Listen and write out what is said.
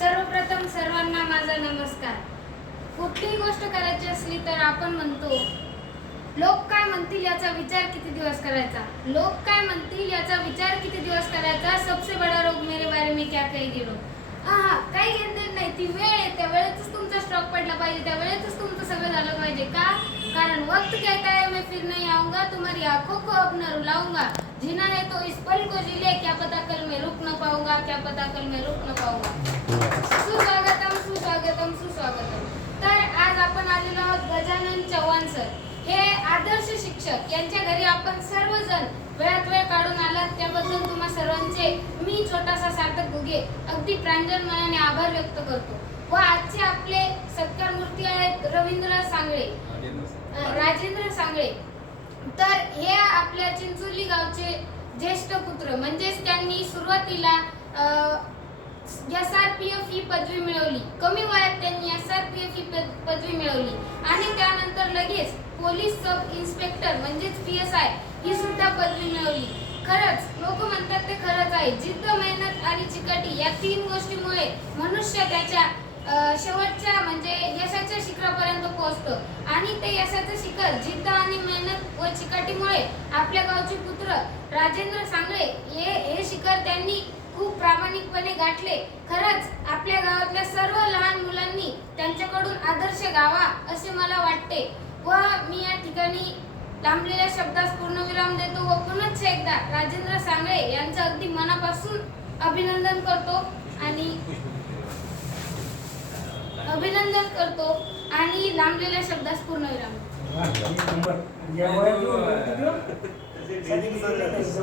सर्वप्रथम सर्वांना माझा नमस्कार. कुठलीही गोष्ट करायची असली तर आपण म्हणतो लोक काय म्हणतील याचा विचार किती दिवस करायचा, लोक काय म्हणतील याचा विचार किती दिवस करायचा, सबसे बडा रोग मेरे बारे में क्या कहेगी लोग. काही घेत नाही, ती वेळ आहे, त्या वेळेतच तुमचा स्टॉक पडला पाहिजे, त्या वेळेतच तुमचं सगळं झालं पाहिजे. का? कारण वक्त कहता है मैं फिर नहीं आऊंगा, तुम्हारी आंखों को अब न रुलाऊंगा, जीना है तो इस पल को जी ले, क्या पता कल मैं रुक न पाऊंगा, क्या पता कल मैं रुक न पाऊंगा. सुस्वागतम सुस्वागतम सुस्वागतम. तर आज आपण आलेलो आहोत गजानन चव्हाण सर, हे आदर्श शिक्षक, यांच्या घरी आपण सर्वजण वेळात वेळ काढून आलात त्याबद्दल तुम्हा सर्वांचे मी छोटासा सार्थक घुगे अगदी प्रांजळ मनाने आभार व्यक्त करतो. व आजचे आपले सत्कार मूर्ती आहेत राजेंद्र सांगळे. तर हे आपल्या चिंचोली गावचे ज्येष्ठ पुत्र, म्हणजेच त्यांनी सुरुवातीला SRPF ही पदवी मिळवली. कमी वयात त्यांनी SRPF ही पदवी मिळवली आणि त्यानंतर लगेच पोलीस सब इन्स्पेक्टर म्हणजेच PSI ही सुद्धा पदवी मिळवली. खरंच लोक म्हणतात ते खरंच आहे. जिद्द, मेहनत आणि चिकाटी या तीन गोष्टीमुळे मनुष्य त्याच्या शेवटच्या म्हणजे यशाच्या शिखरापर्यंत पोहोचतो आणि ते यशाचं शिखर जिद्द आणि मेहनत व चिकाटीमुळे आपल्या गावचे पुत्र राजेंद्र सांगळे हे शिखर त्यांनी खूप प्रामाणिकपणे गाठले. खरंच आपल्या गावातल्या सर्व लहान मुलांनी त्यांच्याकडून आदर्श घ्यावा असे मला वाटते व मी या ठिकाणी लांबलेल्या शब्दास पूर्णविराम देतो व पुन्हा एकदा राजेंद्र सांगळे यांचं अगदी मनापासून अभिनंदन करतो आणि लांबलेल्या शब्दास पूर्णविराम.